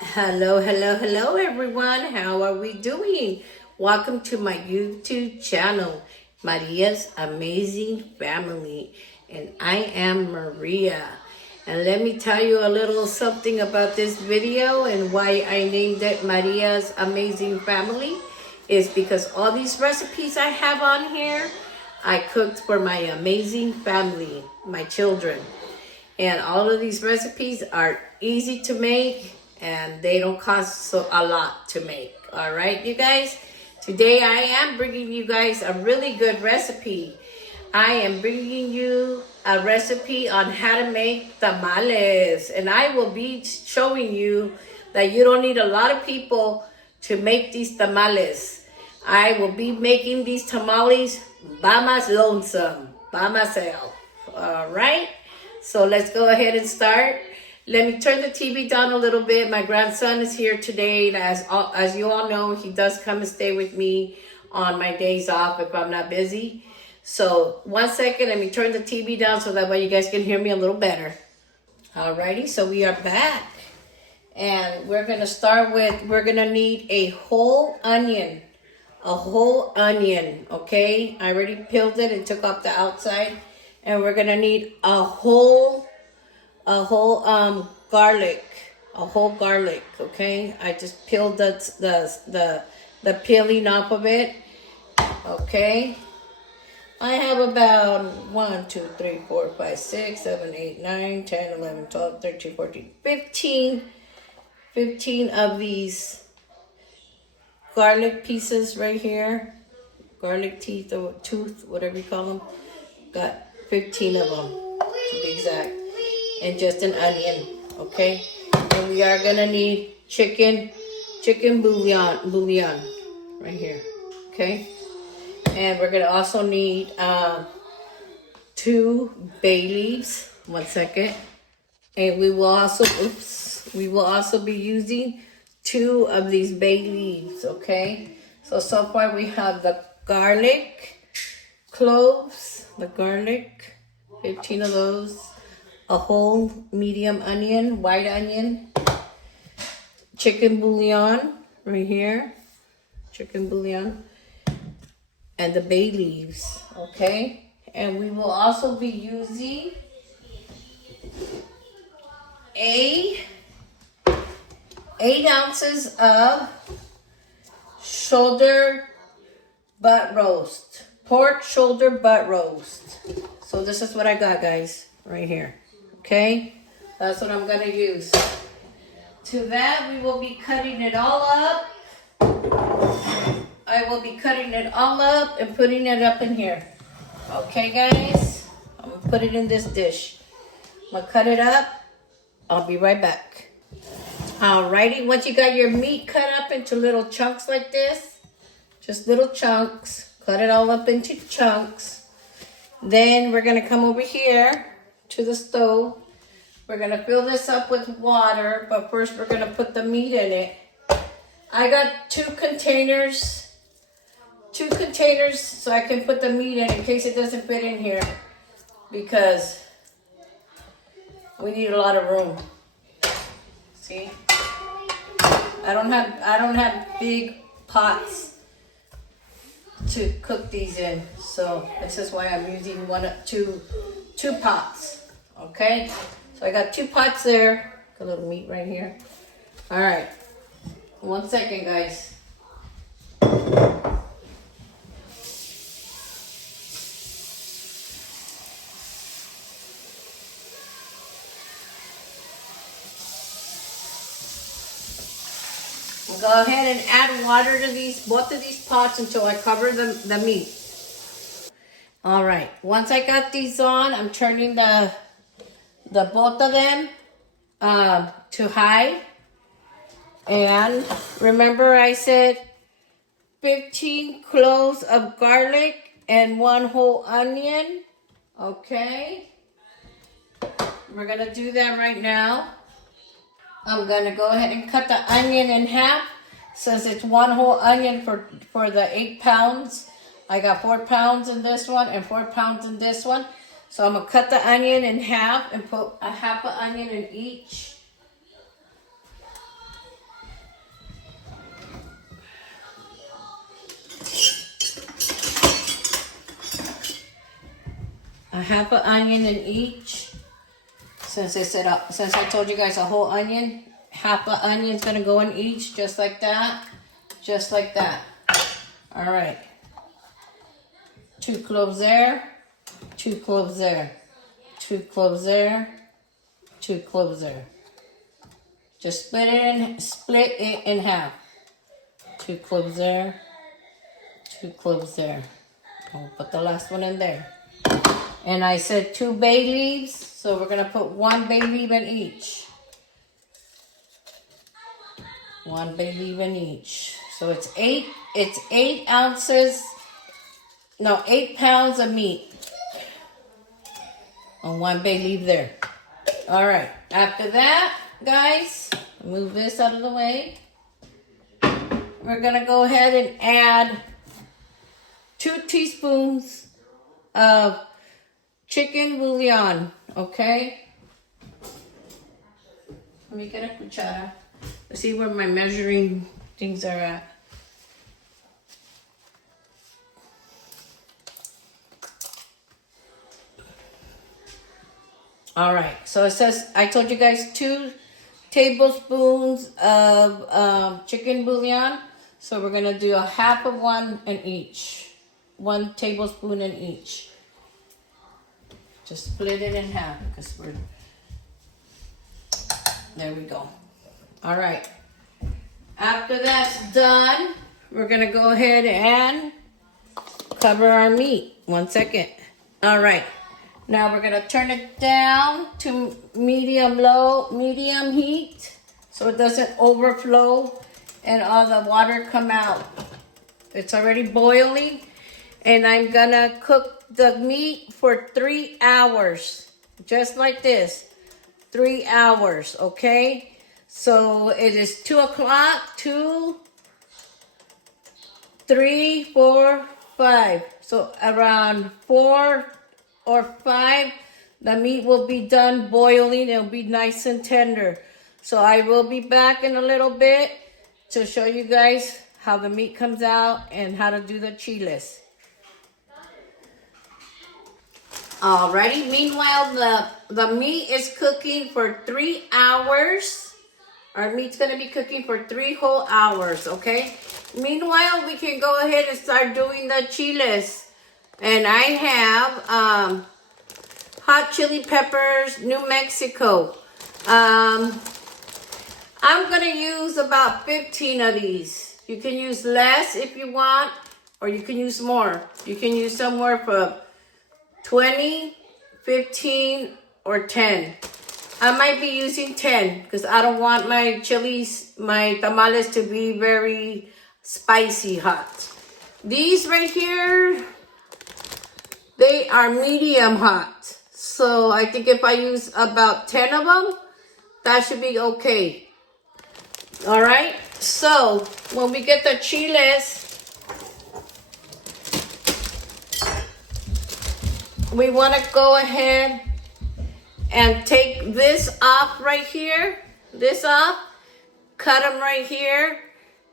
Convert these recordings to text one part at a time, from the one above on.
Hello, hello, hello, everyone. How are we doing? Welcome to my YouTube channel, Maria's Amazing Family. And I am Maria. And let me tell you a little something about this video and why I named it Maria's Amazing Family is because all these recipes I have on here, I cooked for my amazing family, my children. And all of these recipes are easy to make and they don't cost a lot to make. All right, you guys? Today I am bringing you guys a really good recipe. I am bringing you a recipe on how to make tamales. And I will be showing you that you don't need a lot of people to make these tamales. I will be making these tamales by my lonesome, by myself. All right? So let's go ahead and start. Let me turn the TV down a little bit. My grandson is here today. And as you all know, he does come and stay with me on my days off if I'm not busy. So 1 second, let me turn the TV down so that way you guys can hear me a little better. Alrighty, so we are back. And we're going to start with, we're going to need a whole onion. A whole onion, okay? I already peeled it and took off the outside. And we're gonna need a whole garlic, okay? I just peeled the peeling off of it, okay? I have about 1, 2, 3, 4, 5, 6, 7, 8, 9, 10, 11, 12, 13, 14, 15 of these garlic pieces right here, garlic teeth or tooth, whatever you call them. Got 15 of them to be exact, and just an onion, okay? And we are gonna need chicken bouillon right here, okay? And we're gonna also need 2 bay leaves. 1 second. And we will also be using 2 of these bay leaves, okay? So far we have the garlic cloves, the garlic, 15 of those, a whole medium onion, white onion, chicken bouillon right here, chicken bouillon, and the bay leaves, okay? And we will also be using 8 ounces of shoulder butt roast. Pork shoulder butt roast. So this is what I got, guys, right here. Okay? That's what I'm gonna use. To that, we will be cutting it all up. I will be cutting it all up and putting it up in here. Okay, guys? I'm gonna put it in this dish. I'm gonna cut it up. I'll be right back. Alrighty, once you got your meat cut up into little chunks like this, just little chunks, cut it all up into chunks. Then we're gonna come over here to the stove. We're gonna fill this up with water, but first we're gonna put the meat in it. I got 2 containers so I can put the meat in case it doesn't fit in here, because we need a lot of room. See? I don't have big pots to cook these in, so this is why I'm using two pots. Okay, so I got 2 pots there. Got a little meat right here. All right, 1 second, guys. We'll go ahead and add water to both of these pots until I cover the meat. All right, once I got these on, I'm turning the both of them to high. And remember I said 15 cloves of garlic and 1 whole onion. Okay, we're gonna do that right now. I'm gonna go ahead and cut the onion in half. Says it's 1 whole onion for the 8 pounds. I got 4 pounds in this one and 4 pounds in this one. So I'm gonna cut the onion in half and put a half an onion in each. a half an onion in each. Since I told you guys a whole onion, half an onion's gonna go in each, just like that, just like that. All right. 2 cloves there, 2 cloves there, 2 cloves there, 2 cloves there. Just split it in half. 2 cloves there, 2 cloves there. I'll put the last one in there. And I said 2 bay leaves, so we're gonna put 1 bay leaf in each. 1 bay leaf in each. So it's 8 ounces, no, 8 pounds of meat. On 1 bay leaf there. All right, after that, guys, move this out of the way. We're gonna go ahead and add 2 teaspoons of chicken bouillon, okay? Let me get a cuchara. Let's see where my measuring things are at. All right, so it says, I told you guys 2 tablespoons of chicken bouillon. So we're gonna do a half of one in each. 1 tablespoon in each. Just split it in half because there we go. All right, after that's done, we're gonna go ahead and cover our meat. 1 second. All right. Now we're gonna turn it down to medium heat so it doesn't overflow and all the water come out. It's already boiling and I'm gonna cook the meat for 3 hours, just like this, 3 hours, okay? So it is 2 o'clock, 2, 3, 4, 5. So around 4 or 5, the meat will be done boiling. It'll be nice and tender. So I will be back in a little bit to show you guys how the meat comes out and how to do the chiles. Alrighty, meanwhile the meat is cooking for 3 hours. Our meat's gonna be cooking for 3 whole hours, okay? Meanwhile, we can go ahead and start doing the chiles. And I have hot chili peppers, New Mexico. I'm gonna use about 15 of these. You can use less if you want, or you can use more. You can use somewhere from 20, 15, or 10. I might be using 10 because I don't want my chilies, my tamales to be very spicy hot. These right here, they are medium hot. So I think if I use about 10 of them, that should be okay. All right. So when we get the chiles, we want to go ahead and take this off right here. This off. Cut them right here.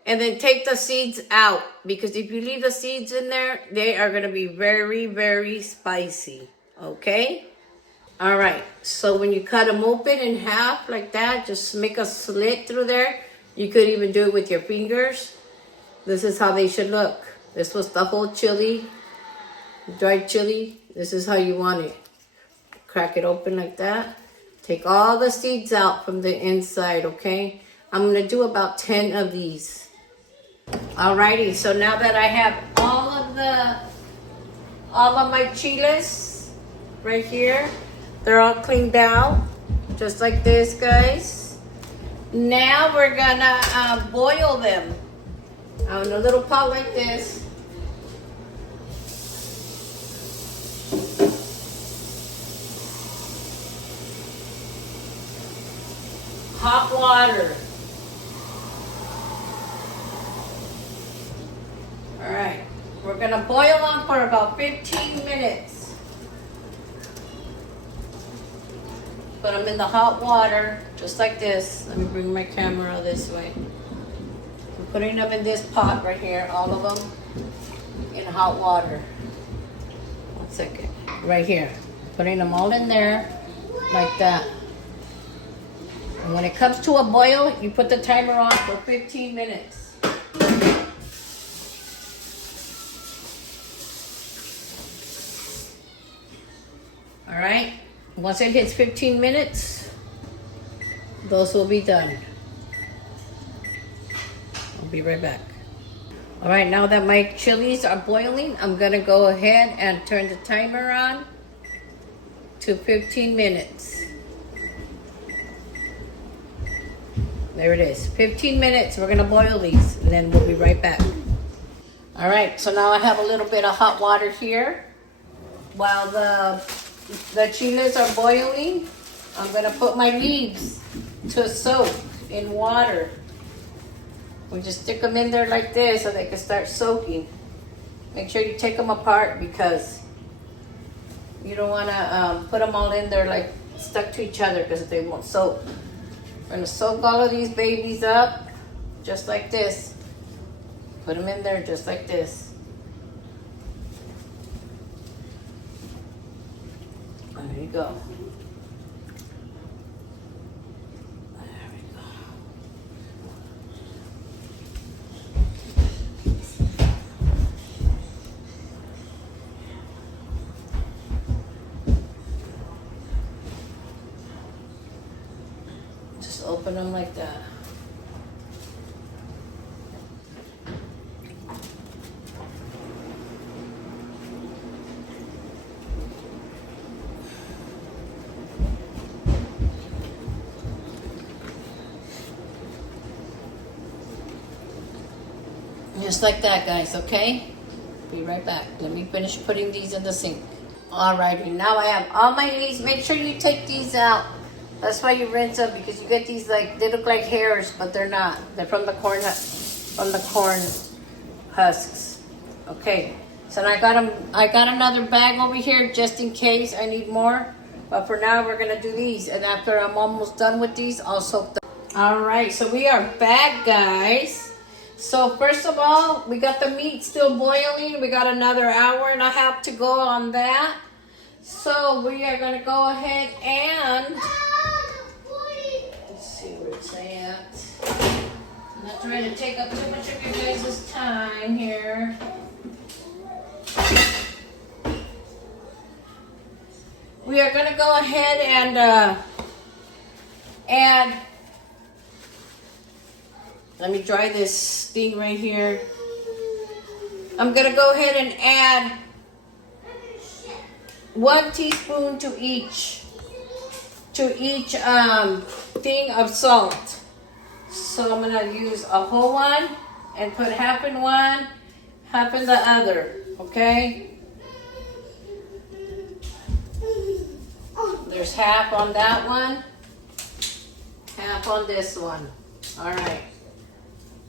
And then take the seeds out, because if you leave the seeds in there, they are going to be very, very spicy. Okay? All right. So when you cut them open in half like that, just make a slit through there. You could even do it with your fingers. This is how they should look. This was the whole chili, dried chili. This is how you want it. Crack it open like that. Take all the seeds out from the inside, okay? I'm going to do about 10 of these. Alrighty, so now that I have all of my chiles right here, they're all cleaned out, just like this, guys. Now we're gonna boil them in a little pot like this. Hot water. All right, we're gonna boil them for about 15 minutes. Put them in the hot water, just like this. Let me bring my camera this way. I'm putting them in this pot right here, all of them in hot water. 1 second, right here. putting them all in there like that. And when it comes to a boil, you put the timer on for 15 minutes. All right, once it hits 15 minutes, those will be done. I'll be right back. All right, now that my chilies are boiling, I'm gonna go ahead and turn the timer on to 15 minutes. There it is, 15 minutes. We're gonna boil these and then we'll be right back. All right, so now I have a little bit of hot water here. While the chiles are boiling, I'm gonna put my leaves to soak in water. We just stick them in there like this so they can start soaking. Make sure you take them apart because you don't want to put them all in there like stuck to each other because they won't soak. We're going to soak all of these babies up just like this. Put them in there just like this. There you go. Open them like that. Just like that, guys, okay? Be right back. Let me finish putting these in the sink. Alrighty, now I have all my leaves. Make sure you take these out. That's why you rinse them, because you get these like, they look like hairs, but they're not. They're from the corn husks. Okay, so I got another bag over here just in case I need more. But for now, we're gonna do these, and after I'm almost done with these, I'll soak them. All right, so we are back, guys. So first of all, we got the meat still boiling. We got another hour and a half to go on that. So we are gonna go ahead and I'm not trying to take up too much of your guys' time here. We are going to go ahead and add, let me dry this thing right here. I'm going to go ahead and add 1 teaspoon to each thing of salt. So I'm gonna use a whole one and put half in one, half in the other, okay? There's half on that one, half on this one. All right,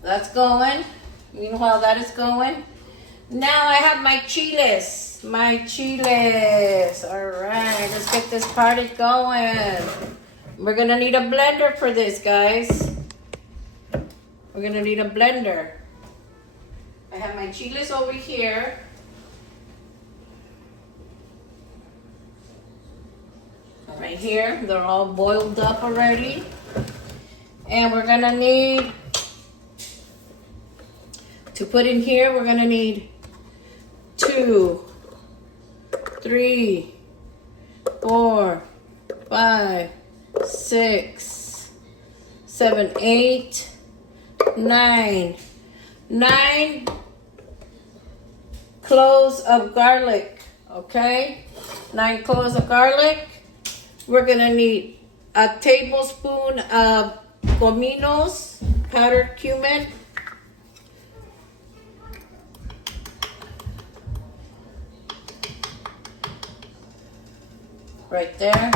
that's going. Meanwhile, that is going. Now I have my chiles. All right, let's get this party going. We're gonna need a blender for this, guys. We're gonna need a blender. I have my chiles over here. Right here, they're all boiled up already. And we're gonna need, to put in here, we're gonna need 2, 3, 4, 5, 6, 7, 8, 9 cloves of garlic, okay? 9 cloves of garlic. We're gonna need a tablespoon of cominos, powdered cumin. Right there,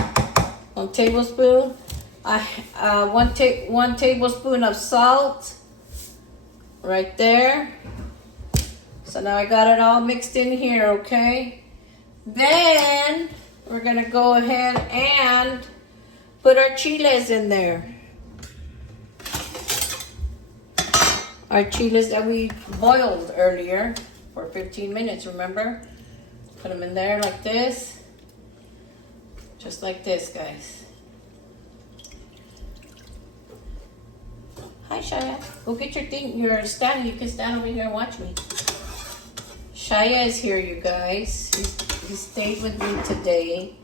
1 tablespoon. One tablespoon of salt. Right there. So now I got it all mixed in here, okay? Then we're gonna go ahead and put our chiles in there. Our chiles that we boiled earlier for 15 minutes, remember? Put them in there like this. Just like this, guys. Hi, Shaya. Go get your thing. Your stand. You can stand over here and watch me. Shaya is here, you guys. He stayed with me today.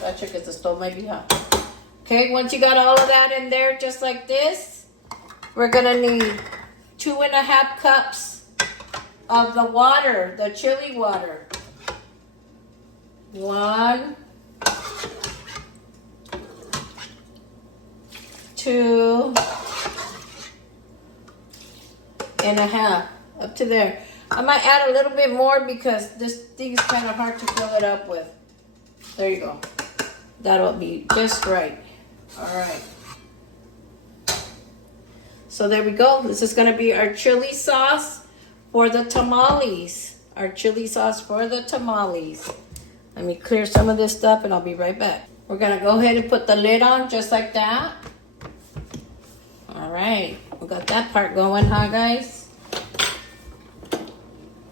Gotcha, because the stove might be hot. Okay, once you got all of that in there, just like this, we're gonna need 2.5 cups of the water, the chili water. 1, 2.5, up to there. I might add a little bit more because this thing is kind of hard to fill it up with. There you go. That'll be just right. All right. So there we go. This is going to be our chili sauce for the tamales. Our chili sauce for the tamales. Let me clear some of this stuff and I'll be right back. We're going to go ahead and put the lid on just like that. All right. We got that part going, huh, guys?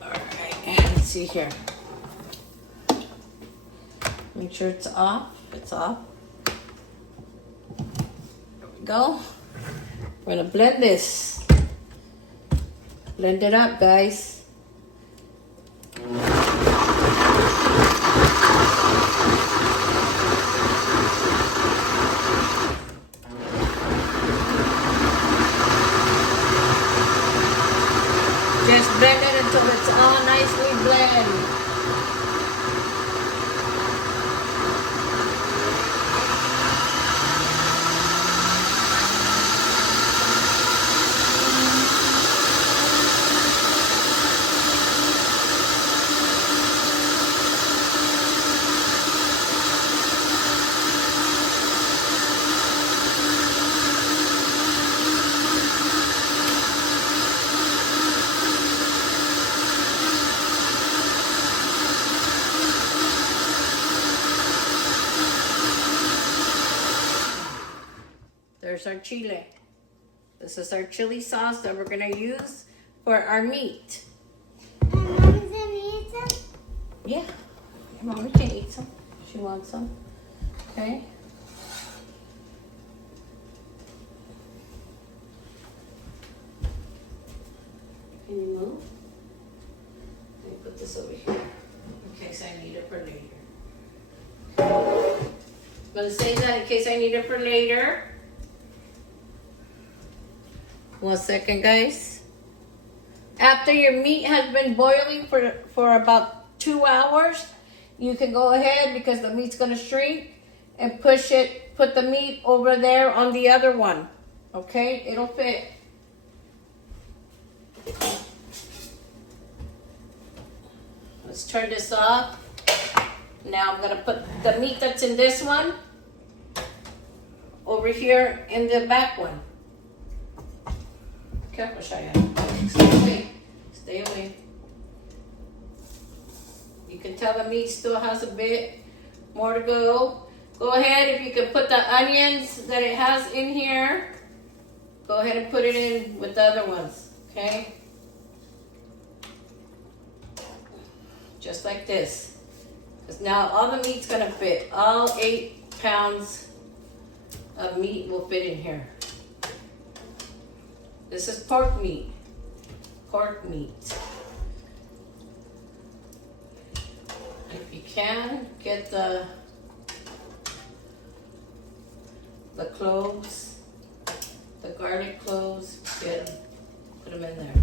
All right. Let's see here. Make sure it's off. It's off. There we go. We're going to blend this. Blend it up, guys. Just blend it until it's all nicely blended. There's our chile. This is our chili sauce that we're going to use for our meat. Mom's gonna eat some? Yeah, your mommy can eat some. She wants some. Okay. Can you move? Let me put this over here in case I need it for later. I'm going to save that in case I need it for later. 1 second, guys. After your meat has been boiling for about 2 hours, you can go ahead, because the meat's going to shrink, and put the meat over there on the other one. Okay? It'll fit. Let's turn this off. Now I'm going to put the meat that's in this one over here in the back one. Careful, Shaya. Stay away. Stay away. You can tell the meat still has a bit more to go. Go ahead, if you can put the onions that it has in here, go ahead and put it in with the other ones, okay? Just like this. Because now all the meat's gonna fit. All 8 pounds of meat will fit in here. This is pork meat. Pork meat. If you can, get the cloves, the garlic cloves, get them, put them in there.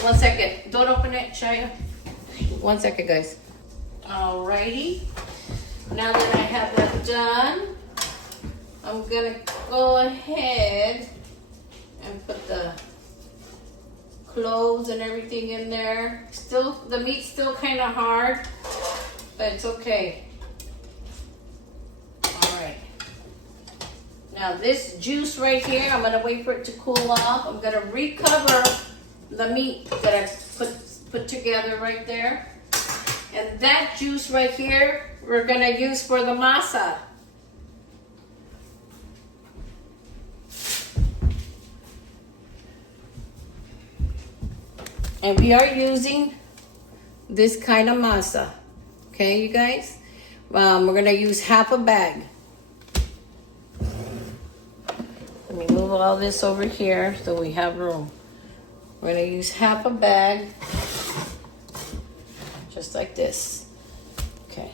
1 second, don't open it, Shaya. 1 second, guys. Alrighty, now that I have that done, I'm gonna go ahead and put the cloves and everything in there. Still, the meat's still kind of hard, but it's okay. All right. Now this juice right here, I'm gonna wait for it to cool off. I'm gonna recover the meat that I put together right there. And that juice right here, we're gonna use for the masa. And we are using this kind of masa. Okay, you guys? We're gonna use half a bag. Let me move all this over here so we have room. We're gonna use half a bag, just like this. Okay.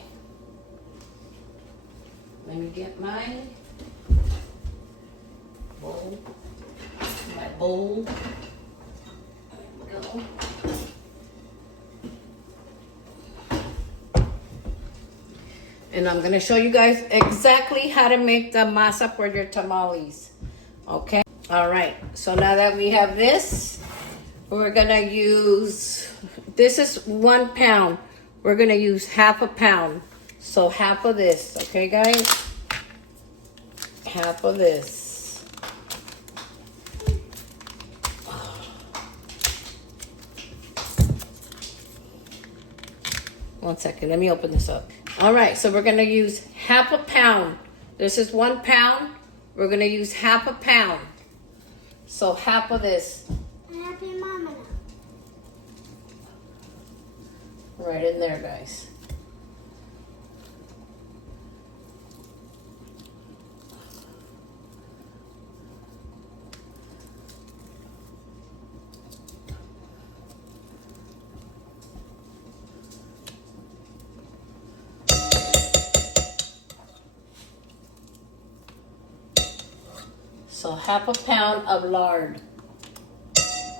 Let me get my bowl. My bowl. There we go. And I'm gonna show you guys exactly how to make the masa for your tamales. Okay? All right, so now that we have this, we're gonna use, this is 1 pound. We're gonna use half a pound. So half of this, okay guys? Half of this. One second, let me open this up. All right, so we're gonna use half a pound. This is 1 pound. We're gonna use half a pound. So half of this. Happy Mama now. Right in there, guys. So half a pound of lard.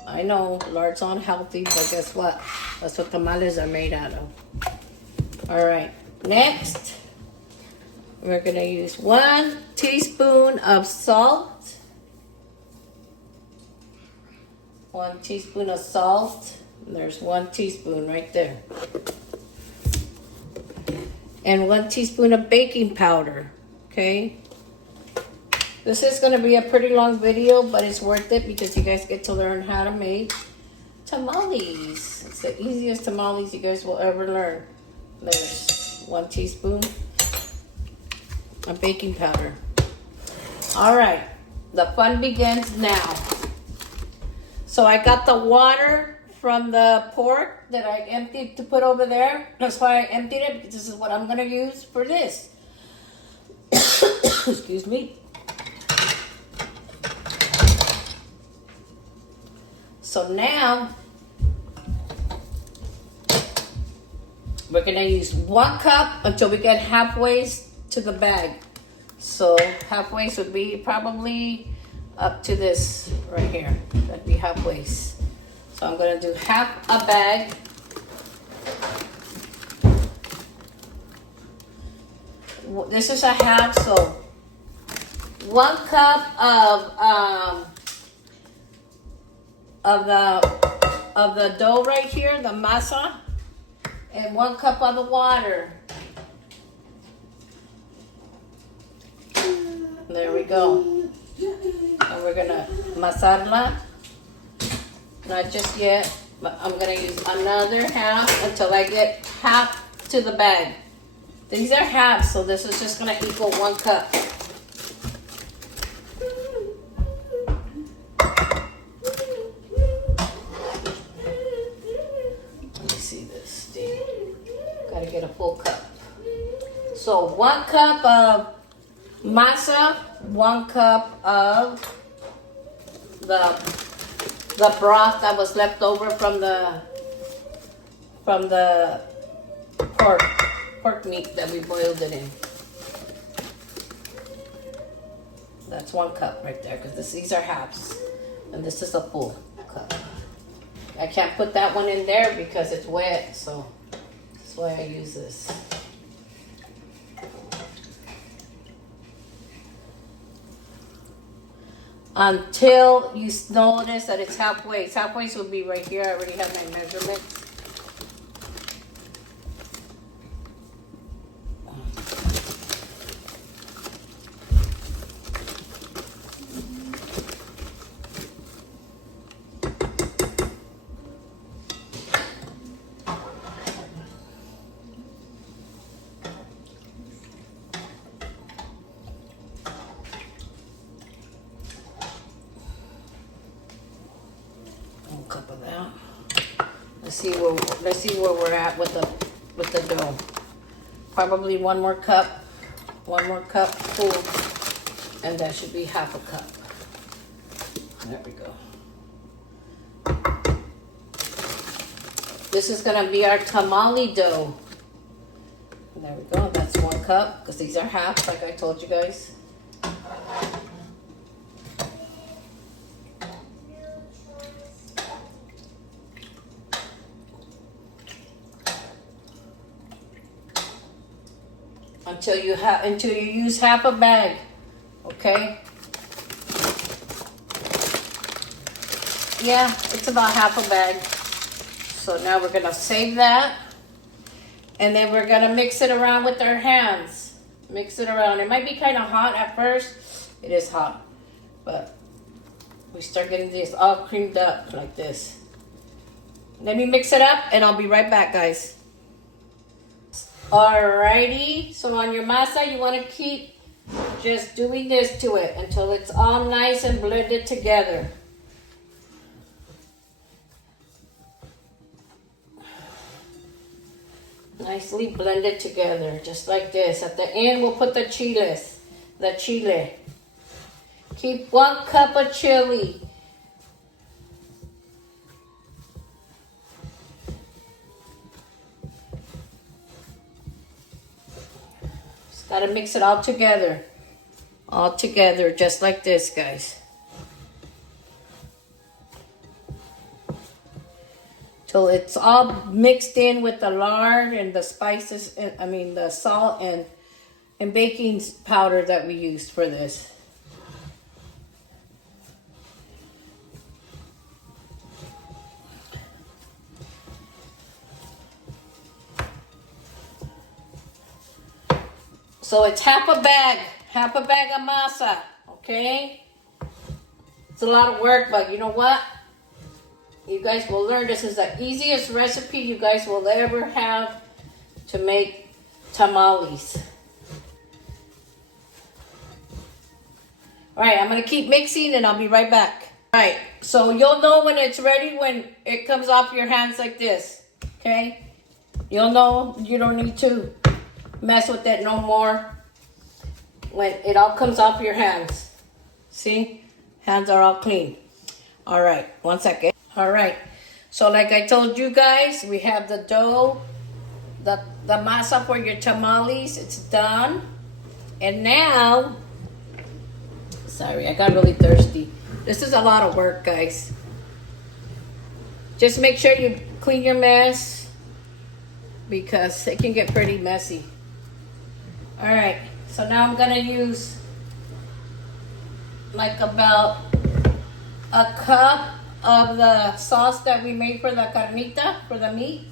I know lard's unhealthy, but guess what? That's what tamales are made out of. All right, next, we're gonna use 1 teaspoon of salt. 1 teaspoon of salt. There's 1 teaspoon right there. And 1 teaspoon of baking powder, okay? This is going to be a pretty long video, but it's worth it because you guys get to learn how to make tamales. It's the easiest tamales you guys will ever learn. There's 1 teaspoon of baking powder. All right, the fun begins now. So I got the water from the pork that I emptied to put over there. That's why I emptied it, because this is what I'm going to use for this. Excuse me. So now, we're gonna use 1 cup until we get halfway to the bag. So halfway would be probably up to this right here. That'd be halfway. So I'm gonna do half a bag. This is a half, so 1 cup of the dough right here, the masa, and 1 cup of the water. There we go. And we're gonna masarla. Not just yet, but I'm gonna use another half until I get half to the bag. These are halves, so this is just gonna equal 1 cup. Get a full cup. So 1 cup of masa, 1 cup of the broth that was left over from the pork meat that we boiled it in. That's 1 cup right there, because these are halves, and this is a full cup. I can't put that one in there because it's wet, so that's why I use this. Until you notice that it's halfway. Halfway will be right here. I already have my measurements. Cup of that. Let's see where we're at with the dough. probably one more cup full, and that should be half a cup. There we go. This is gonna be our tamale dough. And there we go, that's 1 cup, because these are half, like I told you guys. Until you use half a bag, okay? Yeah, it's about half a bag. So now we're gonna save that, and then we're gonna mix it around with our hands. Mix it around. It might be kind of hot at first. It is hot, but we start getting this all creamed up like this. Let me mix it up, and I'll be right back, guys. Alrighty, so on your masa, you want to keep just doing this to it until it's all nice and blended together. Nicely blended together, just like this. At the end, we'll put the chile. Keep 1 cup of chili. Gotta mix it all together, just like this, guys. Till it's all mixed in with the lard and the spices, the salt and baking powder that we used for this. So it's half a bag of masa, okay? It's a lot of work, but you know what? You guys will learn. This is the easiest recipe you guys will ever have to make tamales. All right, I'm gonna keep mixing and I'll be right back. All right, so you'll know when it's ready when it comes off your hands like this, okay? You'll know you don't need to mess with it no more when it all comes off your hands. See? Hands are all clean. All right, 1 second. All right, so like I told you guys, we have the dough, the masa for your tamales. It's done. And now, sorry, I got really thirsty. This is a lot of work, guys. Just make sure you clean your mess because it can get pretty messy. All right, so now I'm gonna use like about a cup of the sauce that we made for the carnita, for the meat.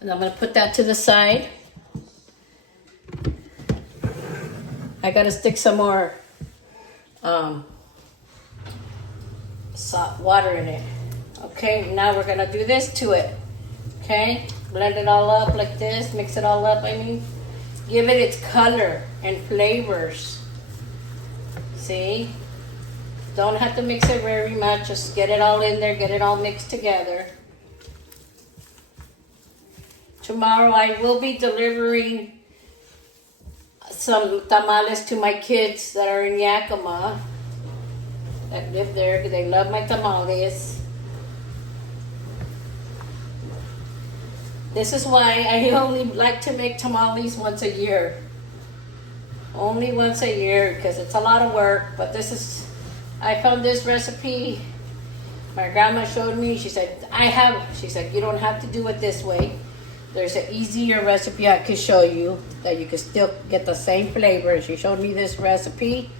And I'm gonna put that to the side. I gotta stick some more salt water in it. Okay, now we're gonna do this to it. Okay, blend it all up like this, mix it all up, give it its color and flavors. See? Don't have to mix it very much, just get it all in there, get it all mixed together. Tomorrow I will be delivering some tamales to my kids that are in Yakima, that live there. They love my tamales. This is why I only like to make tamales once a year. Only once a year, because it's a lot of work. But I found this recipe. My grandma showed me. She said, you don't have to do it this way. There's an easier recipe I could show you that you can still get the same flavor. She showed me this recipe,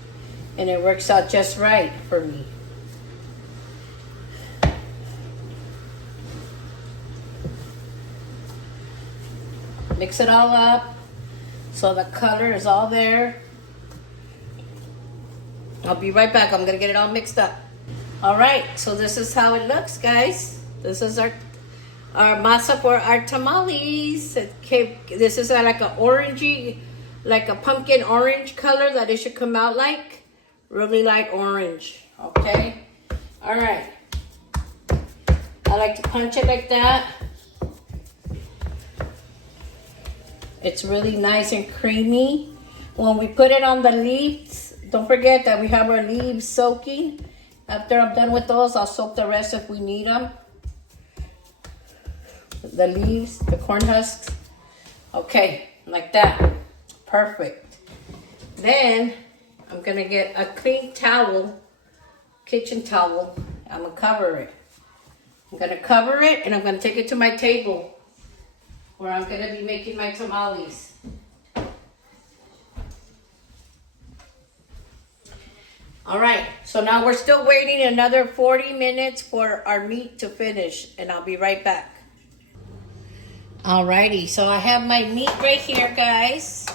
and it works out just right for me. Mix it all up so the color is all there. I'll be right back. I'm gonna get it all mixed up. All right, so this is how it looks, guys. This is our masa for our tamales. This is like an orangey, like a pumpkin orange color that it should come out like. Really light orange, okay? All right. I like to punch it like that. It's really nice and creamy. When we put it on the leaves, don't forget that we have our leaves soaking. After I'm done with those, I'll soak the rest if we need them. The leaves, the corn husks. Okay, like that. Perfect. Then I'm gonna get a clean towel, kitchen towel. I'm gonna cover it. I'm gonna cover it and I'm gonna take it to my table where I'm gonna be making my tamales. All right, so now we're still waiting another 40 minutes for our meat to finish, and I'll be right back. Alrighty, so I have my meat right here, guys.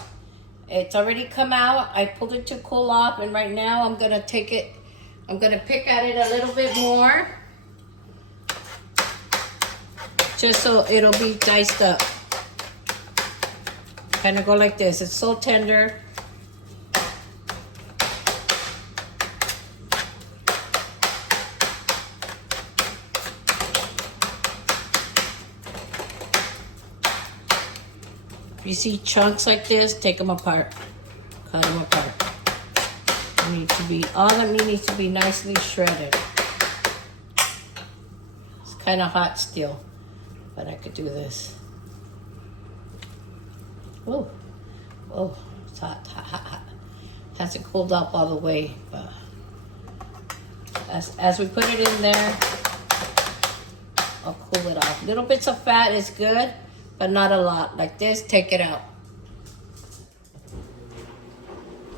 It's already come out. I pulled it to cool off, and right now I'm gonna take it, I'm gonna pick at it a little bit more, just so it'll be diced up. Kind of go like this. It's so tender. If you see chunks like this, take them apart. Cut them apart. All the meat needs to be nicely shredded. It's kind of hot still, but I could do this. Oh, oh, it's hot, hot, hot, hot. Hasn't cooled up all the way, but as we put it in there, I'll cool it off. Little bits of fat is good, but not a lot. Like this, take it out.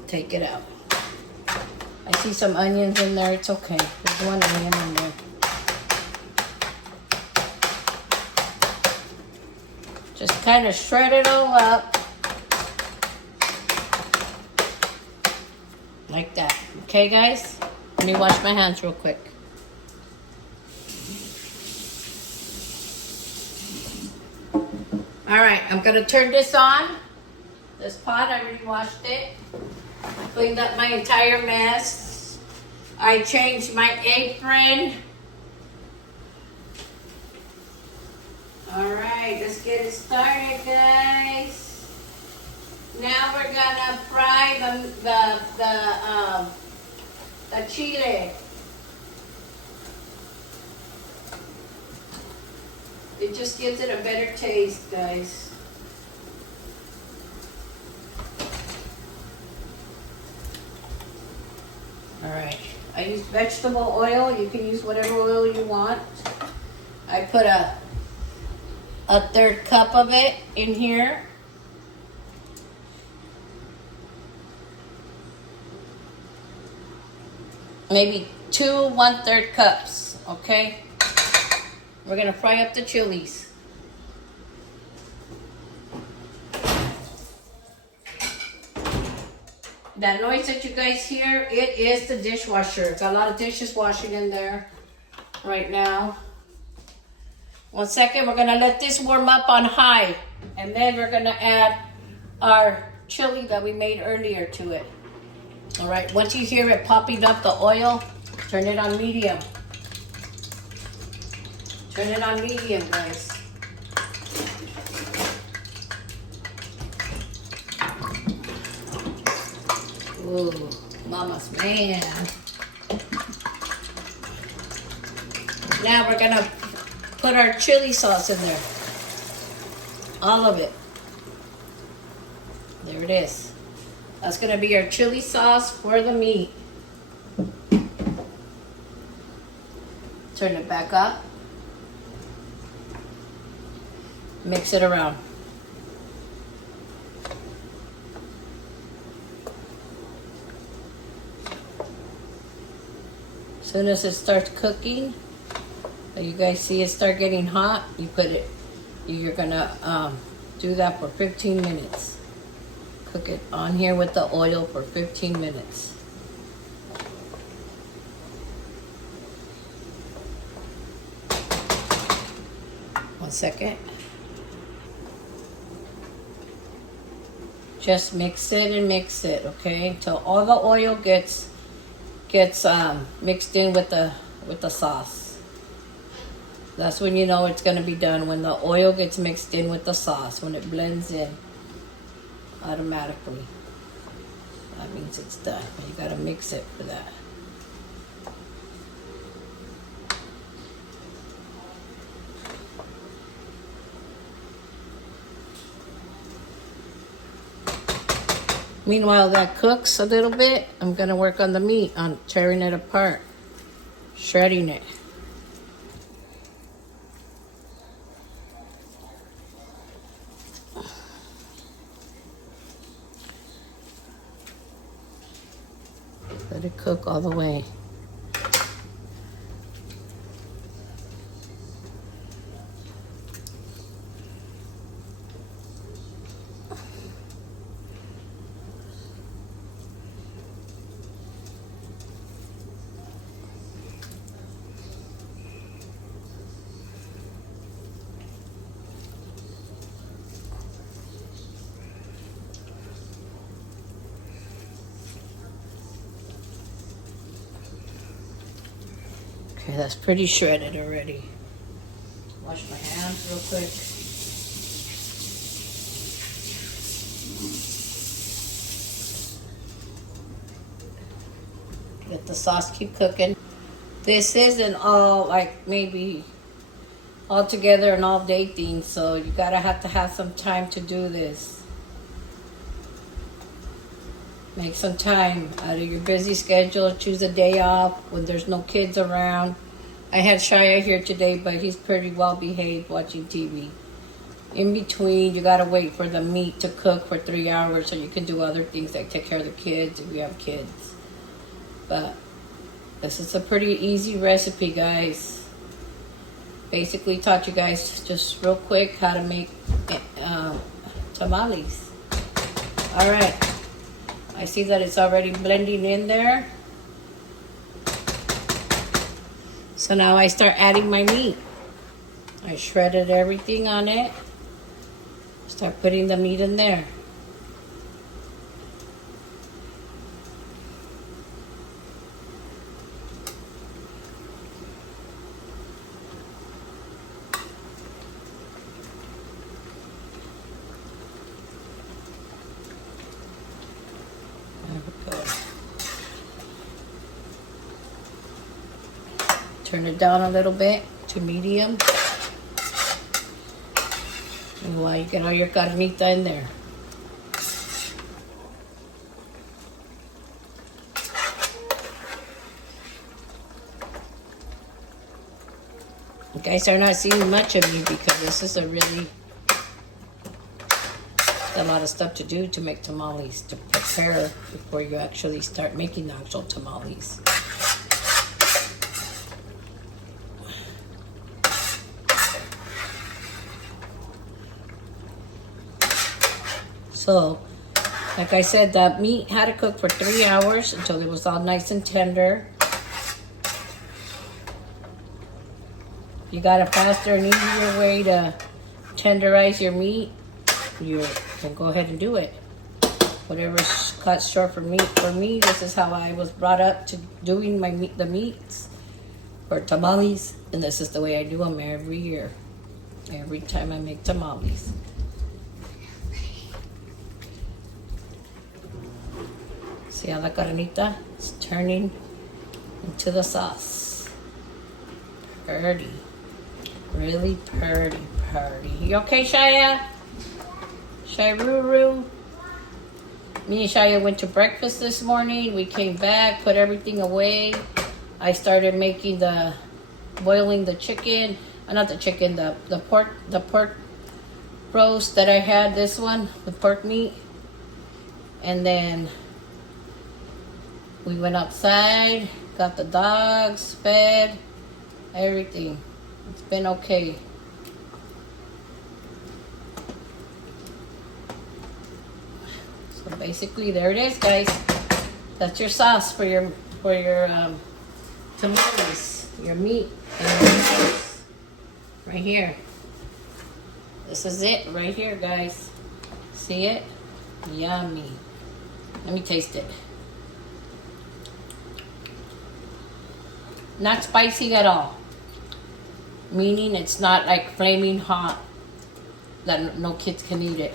Take it out. I see some onions in there. It's okay. There's one onion in there. Just kind of shred it all up. Like that. Okay, guys? Let me wash my hands real quick. All right, I'm gonna turn this on. This pot, I already washed it. Cleaned up my entire mess. I changed my apron. All right, let's get it started, guys. Now we're gonna fry the chile. It just gives it a better taste, guys. All right, I used vegetable oil. You can use whatever oil you want. I put a third cup of it in here. Maybe 2 1/3 cups, okay? We're gonna fry up the chilies. That noise that you guys hear, it is the dishwasher. Got a lot of dishes washing in there right now. 1 second, we're gonna let this warm up on high, and then we're gonna add our chili that we made earlier to it. All right, once you hear it popping up the oil, turn it on medium. Turn it on medium, guys. Ooh, mama's man. Now we're gonna put our chili sauce in there. All of it. There it is. That's gonna be our chili sauce for the meat. Turn it back up. Mix it around. As soon as it starts cooking, you guys see it start getting hot, you put it, you're gonna do that for 15 minutes. Cook it on here with the oil for 15 minutes. One second. Just mix it and mix it, okay? Until all the oil gets mixed in with with the sauce. That's when you know it's going to be done, when the oil gets mixed in with the sauce, when it blends in automatically. That means it's done. You got to mix it for that. Meanwhile, that cooks a little bit. I'm going to work on the meat, on tearing it apart, shredding it. Let it cook all the way. Okay, that's pretty shredded already. Wash my hands real quick. Let the sauce keep cooking. This isn't all like maybe all together an all day thing, so you gotta have to have some time to do this. Make some time out of your busy schedule. Choose a day off when there's no kids around. I had Shia here today, but he's pretty well behaved watching TV. In between, you gotta wait for the meat to cook for 3 hours so you can do other things like take care of the kids if you have kids. But this is a pretty easy recipe, guys. Basically taught you guys just real quick how to make tamales. All right. I see that it's already blending in there. So now I start adding my meat. I shredded everything on it. Start putting the meat in there. There we go. Turn it down a little bit to medium. And while you get all your carnita in there. You guys are not seeing much of me because this is a lot of stuff to do to make tamales, to prepare before you actually start making the actual tamales. So, like I said, that meat had to cook for 3 hours until it was all nice and tender. You got a faster and easier way to tenderize your meat, you can go ahead and do it. Whatever's cut short for me. For me, this is how I was brought up to doing the meats for tamales, and this is the way I do them every year. Every time I make tamales. See how the carnita is turning into the sauce. Pretty. Really pretty. You okay, Shia? Shiruru? Me and Shia went to breakfast this morning. We came back, put everything away. I started boiling the chicken. Not the chicken, the pork roast that I had, this one, the pork meat. And then we went outside, got the dogs fed, everything. It's been okay. So basically, there it is, guys. That's your sauce for your tamales, your meat, and your sauce. Right here. This is it right here, guys. See it? Yummy. Let me taste it. Not spicy at all. Meaning it's not like flaming hot that no kids can eat it.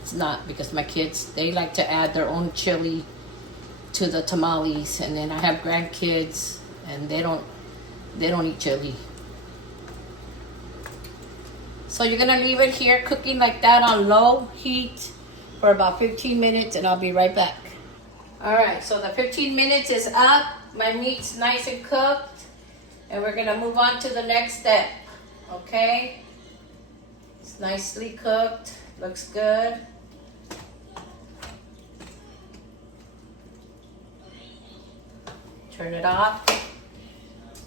It's not, because my kids, they like to add their own chili to the tamales, and then I have grandkids and they don't eat chili. So you're gonna leave it here cooking like that on low heat for about 15 minutes, and I'll be right back. All right, so the 15 minutes is up. My meat's nice and cooked, and we're gonna move on to the next step. Okay, it's nicely cooked, looks good. Turn it off.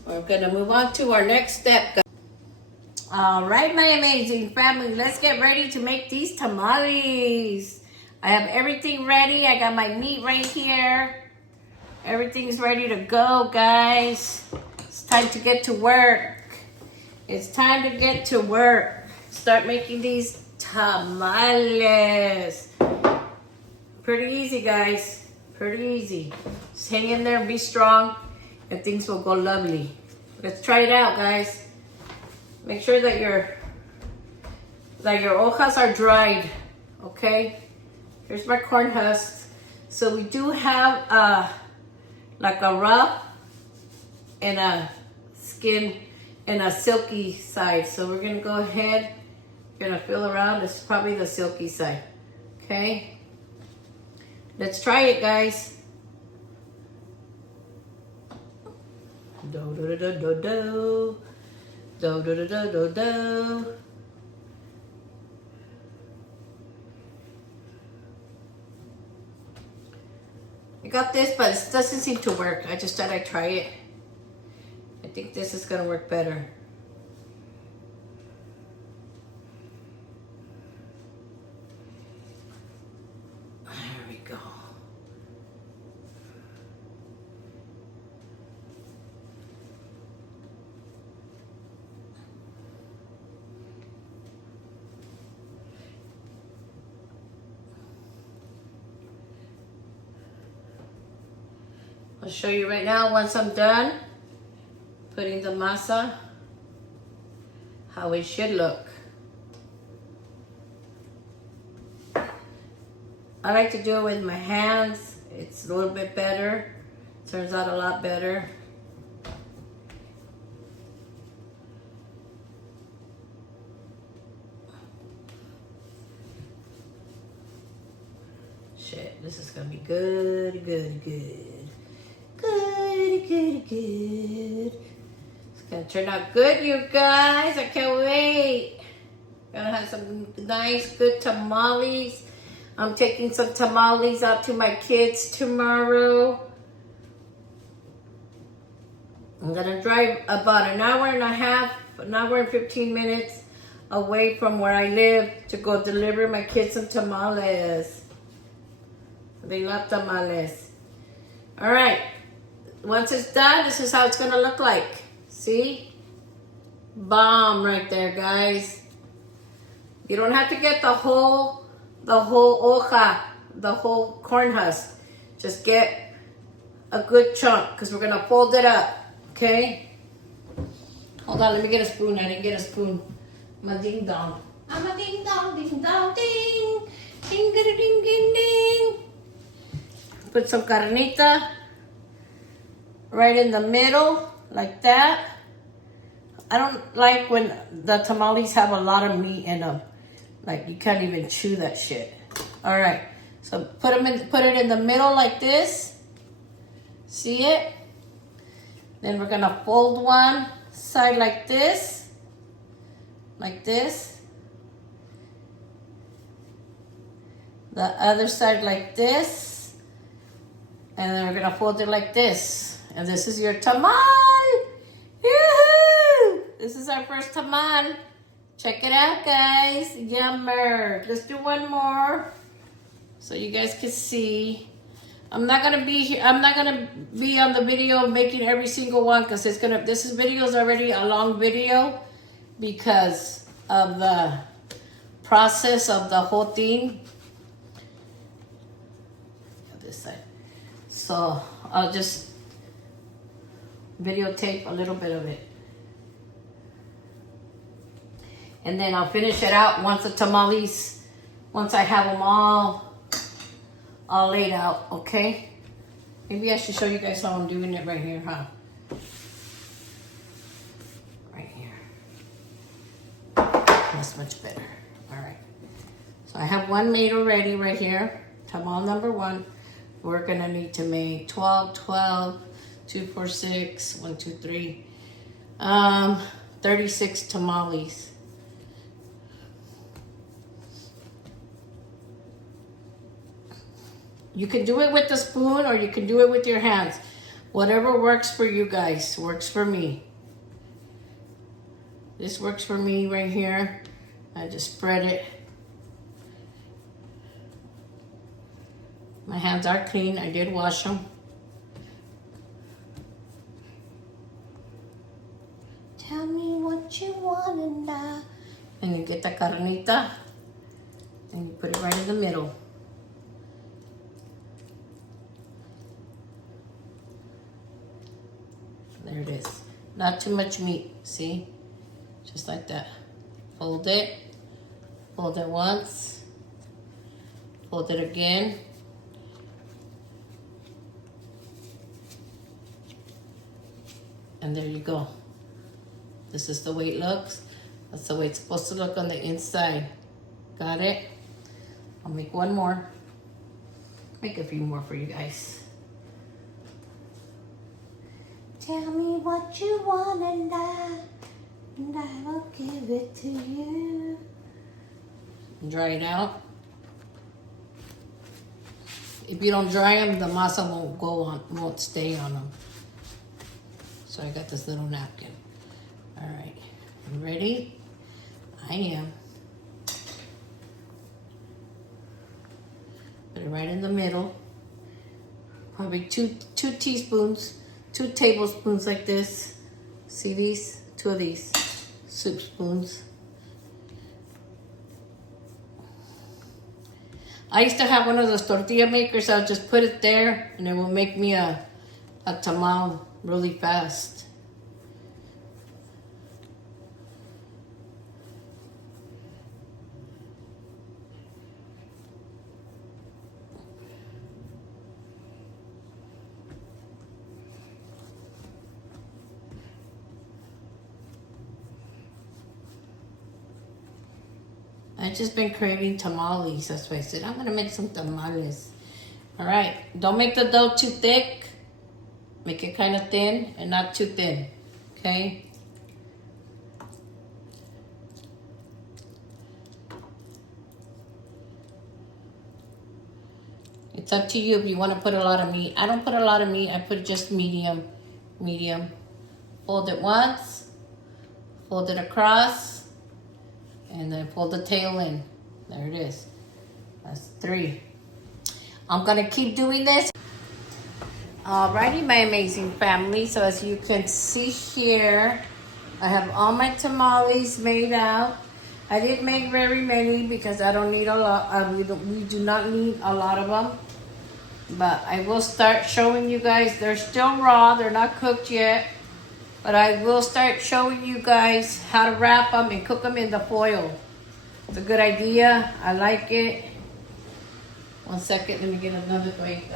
We're gonna move on to our next step. All right, my amazing family, let's get ready to make these tamales. I have everything ready. I got my meat right here. Everything's ready to go, guys. It's time to get to work. It's time to get to work. Start making these tamales. Pretty easy, guys. Pretty easy. Just hang in there and be strong, and things will go lovely. Let's try it out, guys. Make sure that your hojas are dried, okay? Here's my corn husks. So we do have like a rough and a skin and a silky side. So we're gonna go ahead, gonna feel around. This is probably the silky side, okay? Let's try it, guys. Do do do do do. Do do do do do do. I got this, but it doesn't seem to work. I just thought I'd try it. I think this is gonna work better. There we go. I'll show you right now once I'm done putting the masa, how it should look. I like to do it with my hands. It's a little bit better. Turns out a lot better. Shit, this is gonna be good, good, good. Good, good, good. It's gonna turn out good, you guys. I can't wait. Gonna have some nice, good tamales. I'm taking some tamales out to my kids tomorrow. I'm gonna drive about an hour and a half, an hour and 15 minutes away from where I live to go deliver my kids some tamales. They love tamales. All right. Once it's done, this is how it's gonna look like. See? Bomb right there, guys. You don't have to get the whole hoja, the whole corn husk. Just get a good chunk, because we're gonna fold it up, okay? Hold on, let me get a spoon. I didn't get a spoon. I'm a ding dong. I'm a ding dong, ding dong, ding. Ding, ding, ding, ding, ding. Put some carnita right in the middle, like that. I don't like when the tamales have a lot of meat in them. Like, you can't even chew that shit. All right, so put it in the middle like this. See it? Then we're gonna fold one side like this. Like this. The other side like this. And then we're gonna fold it like this. And this is your tamal. Yoo-hoo! This is our first tamal. Check it out, guys. Yummer. Let's do one more so you guys can see. I'm not gonna be here. I'm not gonna be on the video making every single one, because this video is already a long video because of the process of the whole thing. This side. So I'll just videotape a little bit of it. And then I'll finish it out once once I have them all laid out, okay? Maybe I should show you guys how I'm doing it right here, huh? Right here. That's much better. All right. So I have one made already right here. Tamal number 1. We're gonna need to make 12, 12, 2, 4, 6, 1, 2, 3, 36 tamales. You can do it with a spoon or you can do it with your hands. Whatever works for you guys, works for me. This works for me right here. I just spread it. My hands are clean. I did wash them. Tell me what you want and and you get the carnita and you put it right in the middle. There it is. Not too much meat, see? Just like that. Fold it once, fold it again. And there you go. This is the way it looks. That's the way it's supposed to look on the inside. Got it? I'll make one more. Make a few more for you guys. Tell me what you want and I will give it to you. Dry it out. If you don't dry them, the masa won't stay on them. So I got this little napkin. All right, you ready? I am. Put it right in the middle. Probably two teaspoons. 2 tablespoons like this. See these? 2 of these soup spoons. I used to have one of those tortilla makers. I'll just put it there and it will make me a tamal really fast. I've just been craving tamales. That's why I said, I'm going to make some tamales. All right. Don't make the dough too thick. Make it kind of thin and not too thin. Okay? It's up to you if you want to put a lot of meat. I don't put a lot of meat. I put just medium. Fold it once. Fold it across. And then fold the tail in. There it is. That's 3. I'm gonna keep doing this. Alrighty, my amazing family. So as you can see here, I have all my tamales made out. I didn't make very many because I don't need a lot. We do not need a lot of them. But I will start showing you guys. They're still raw. They're not cooked yet. But I will start showing you guys how to wrap them and cook them in the foil. It's a good idea. I like it. 1 second, let me get another drink.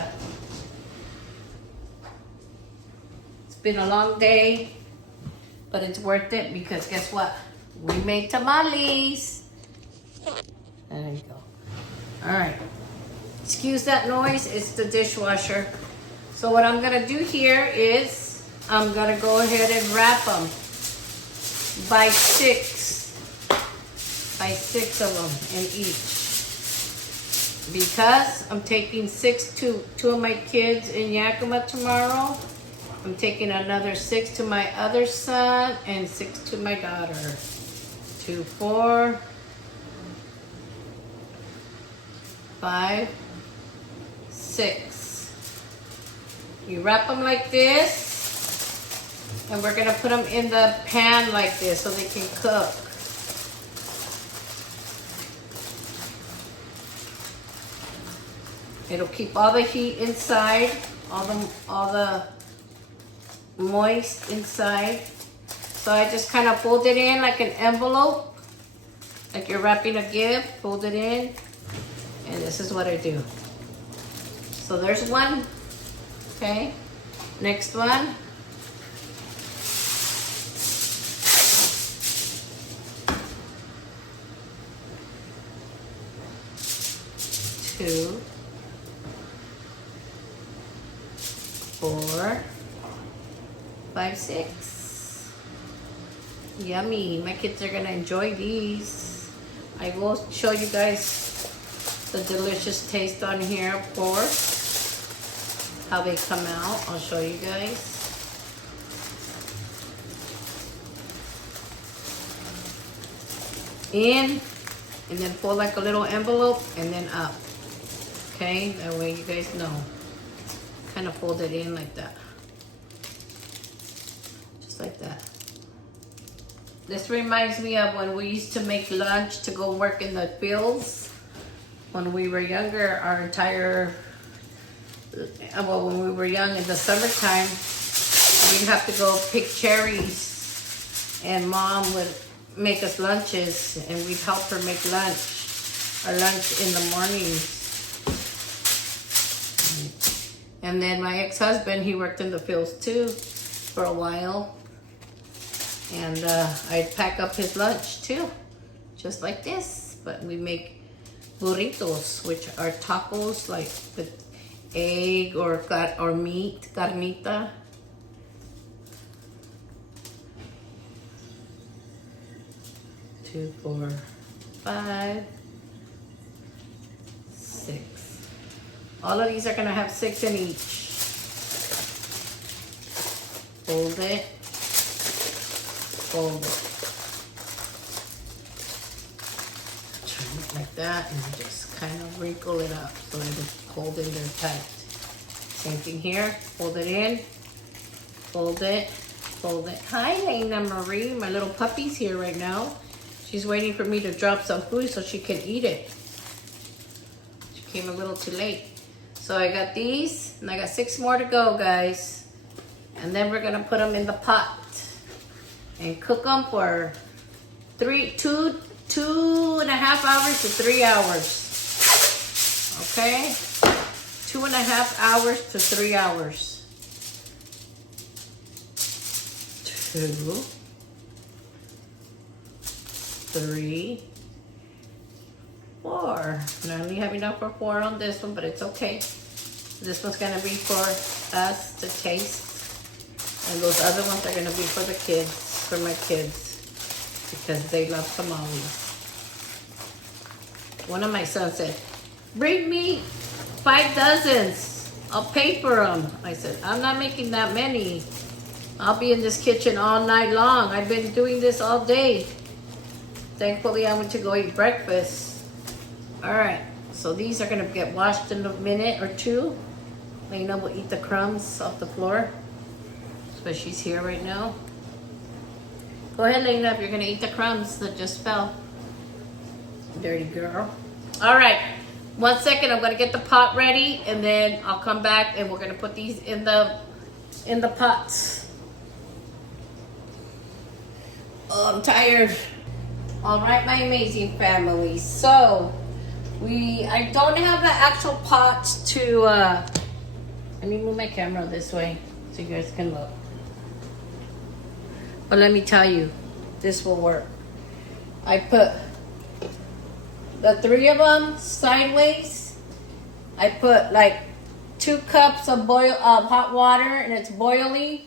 It's been a long day, but it's worth it because guess what? We made tamales. There you go. All right. Excuse that noise. It's the dishwasher. So what I'm going to do here is I'm going to go ahead and wrap them by 6 of them in each. Because I'm taking 6 to 2 of my kids in Yakima tomorrow. I'm taking another 6 to my other son and 6 to my daughter. 2, 4, 5, 6. You wrap them like this. And we're going to put them in the pan like this so they can cook. It'll keep all the heat inside, all the moist inside. So I just kind of fold it in like an envelope. Like you're wrapping a gift, fold it in. And this is what I do. So there's one. Okay. Next one. Two. 4, 5, 6. Yummy. My kids are gonna enjoy these. I will show you guys the delicious taste on here, of course. How they come out. I'll show you guys. In, and then fold like a little envelope, and then up. Okay, that way you guys know. Kind of fold it in like that. Just like that. This reminds me of when we used to make lunch to go work in the fields. When we were younger, our entire, well, when we were young in the summertime, we'd have to go pick cherries. And Mom would make us lunches, and we'd help her make lunch. Our lunch in the morning. And then my ex-husband, he worked in the fields too for a while. And I'd pack up his lunch too, just like this. But we make burritos, which are tacos like with egg or meat, carnita. Two, 4, 5, 6. All of these are gonna have 6 in each. Fold it, fold it. Turn it like that and just kind of wrinkle it up so it'll hold in there tight. Same thing here, fold it in, fold it, fold it. Hi, Lena Marie, my little puppy's here right now. She's waiting for me to drop some food so she can eat it. She came a little too late. So I got these, and I got 6 more to go, guys. And then we're gonna put them in the pot and cook them for 2.5 hours to 3 hours. Okay? 2.5 hours to 3 hours. 2, 3, 4. And I only have enough for 4 on this one, but it's okay. This one's gonna be for us to taste. And those other ones are gonna be for the kids, for my kids, because they love tamales. One of my sons said, bring me 5 dozens. I'll pay for them. I said, I'm not making that many. I'll be in this kitchen all night long. I've been doing this all day. Thankfully, I went to go eat breakfast. All right, so these are gonna get washed in a minute or 2. Lena will eat the crumbs off the floor. So she's here right now. Go ahead, Lena, if you're gonna eat the crumbs that just fell. Dirty girl. All right, 1 second, I'm gonna get the pot ready, and then I'll come back and we're gonna put these in the pots. Oh, I'm tired. All right, my amazing family. So I don't have the actual pots to, let me move my camera this way so you guys can look. But let me tell you, this will work. I put the 3 of them sideways. I put like 2 cups of hot water, and it's boiling.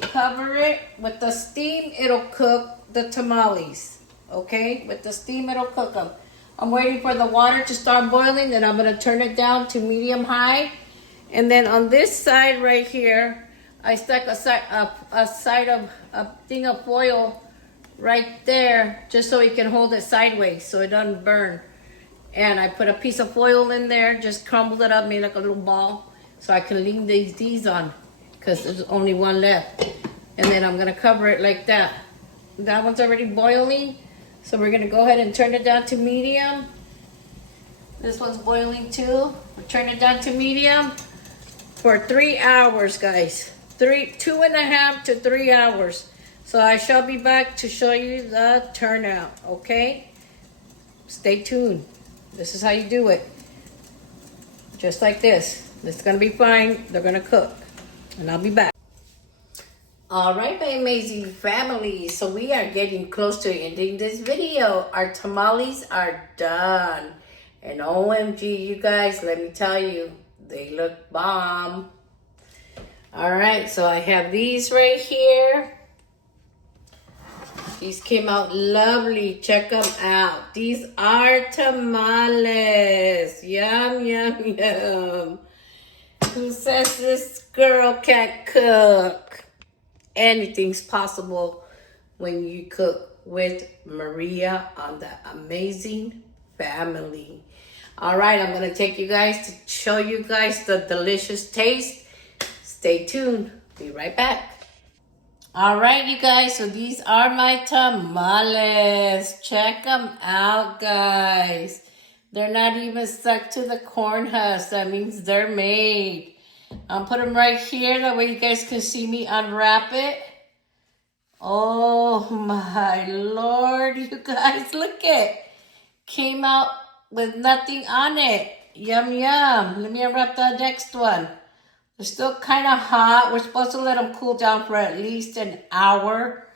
Cover it with the steam. It'll cook the tamales. Okay, with the steam, it'll cook them. I'm waiting for the water to start boiling, then I'm gonna turn it down to medium high. And then on this side right here, I stuck a thing of foil right there, just so we can hold it sideways so it doesn't burn. And I put a piece of foil in there, just crumbled it up, made like a little ball, so I can lean these on, because there's only one left. And then I'm gonna cover it like that. That one's already boiling, so we're gonna go ahead and turn it down to medium. This one's boiling too. We'll turn it down to medium for 3 hours, guys. 2.5 to 3 hours. So I shall be back to show you the turnout, okay? Stay tuned. This is how you do it. Just like this. This is gonna be fine. They're gonna cook. And I'll be back. All right, my amazing family. So we are getting close to ending this video. Our tamales are done. And OMG, you guys, let me tell you, they look bomb. All right, so I have these right here. These came out lovely. Check them out. These are tamales. Yum, yum, yum. Who says this girl can't cook? Anything's possible when you cook with Maria on the Amazing Family. All right, I'm going to take you guys to show you guys the delicious taste. Stay tuned. Be right back. All right, you guys, so these are my tamales. Check them out, guys. They're not even stuck to the corn husk. That means they're made. I'll put them right here. That way you guys can see me unwrap it. Oh, my Lord, you guys, look it. Came out with nothing on it. Yum, yum. Let me unwrap the next one. They're still kind of hot. We're supposed to let them cool down for at least an hour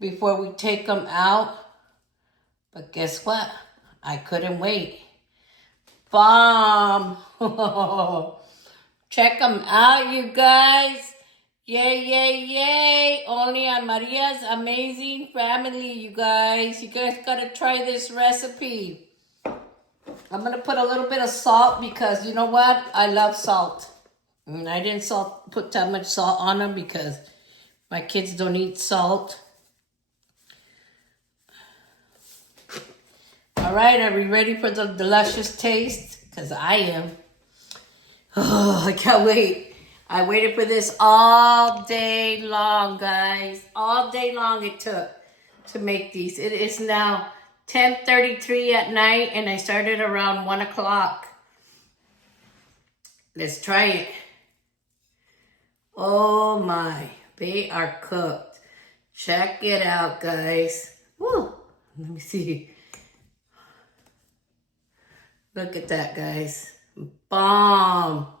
before we take them out. But guess what? I couldn't wait. Bomb! Check them out, you guys. Yay, yay, yay. Only on Maria's Amazing Family, you guys. You guys gotta try this recipe. I'm gonna put a little bit of salt because you know what? I love salt. And I didn't put that much salt on them because my kids don't eat salt. All right, are we ready for the delicious taste? Because I am. Oh, I can't wait. I waited for this all day long, guys. All day long it took to make these. It is now 10:33 at night, and I started around 1 o'clock. Let's try it. Oh my, they are cooked. Check it out, guys. Woo. Let me see. Look at that, guys. Bomb.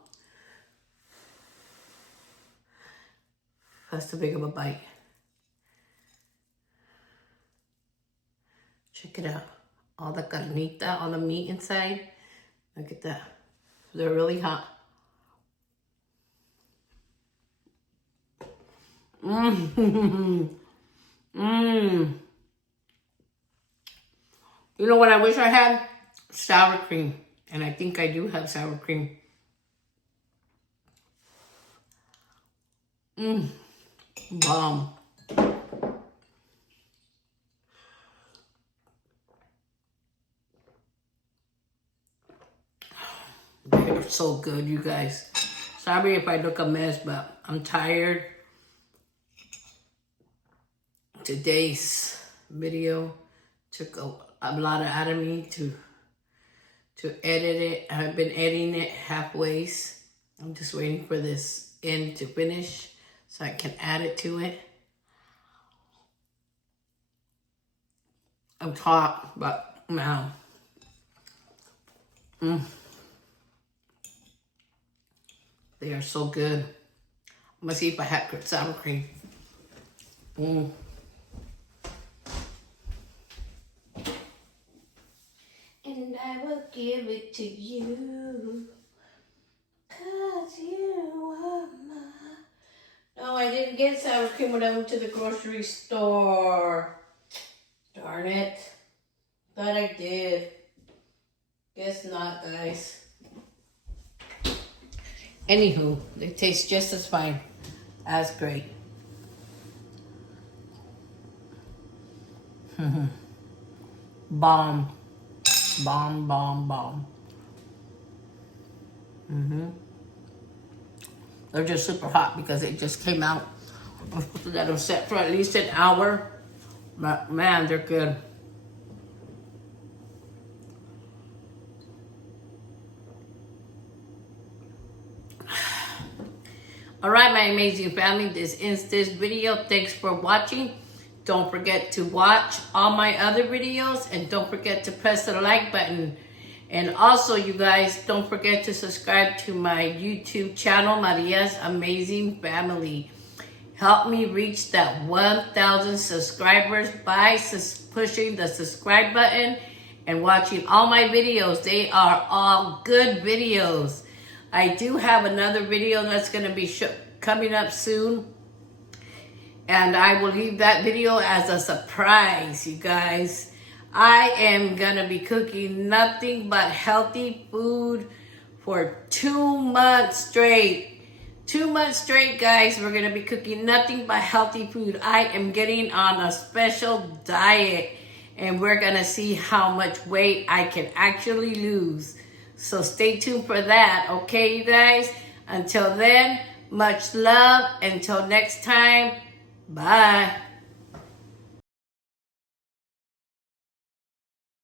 That's too big of a bite. Check it out. All the carnita, all the meat inside. Look at that. They're really hot. Mmm. Mmm. You know what I wish I had? Sour cream. And I think I do have sour cream. Mmm. Bomb. They're so good, you guys. Sorry if I look a mess, but I'm tired. Today's video took a lot out of me to edit it. I've been editing it halfway. I'm just waiting for this end to finish so I can add it to it. I'm hot, but now. They are so good. I'm gonna see if I have sour cream. And I will give it to you, 'cause you are mine. No, I didn't get sour cream when I went to the grocery store. Darn it. Thought I did. Guess not, guys. Anywho, they taste just as fine. As great. Bomb. Bomb, bomb, bomb. They're just super hot because it just came out. I'm supposed to let them set for at least an hour. But man, they're good. All right, my amazing family, this ends this video. Thanks for watching. Don't forget to watch all my other videos and don't forget to press the like button. And also, you guys, don't forget to subscribe to my YouTube channel, Maria's Amazing Family. Help me reach that 1,000 subscribers by pushing the subscribe button and watching all my videos. They are all good videos. I do have another video that's going to be coming up soon. And I will leave that video as a surprise, you guys. I am going to be cooking nothing but healthy food for 2 months straight. 2 months straight, guys. We're going to be cooking nothing but healthy food. I am getting on a special diet. And we're going to see how much weight I can actually lose. So stay tuned for that, okay, you guys? Until then, much love. Until next time, bye.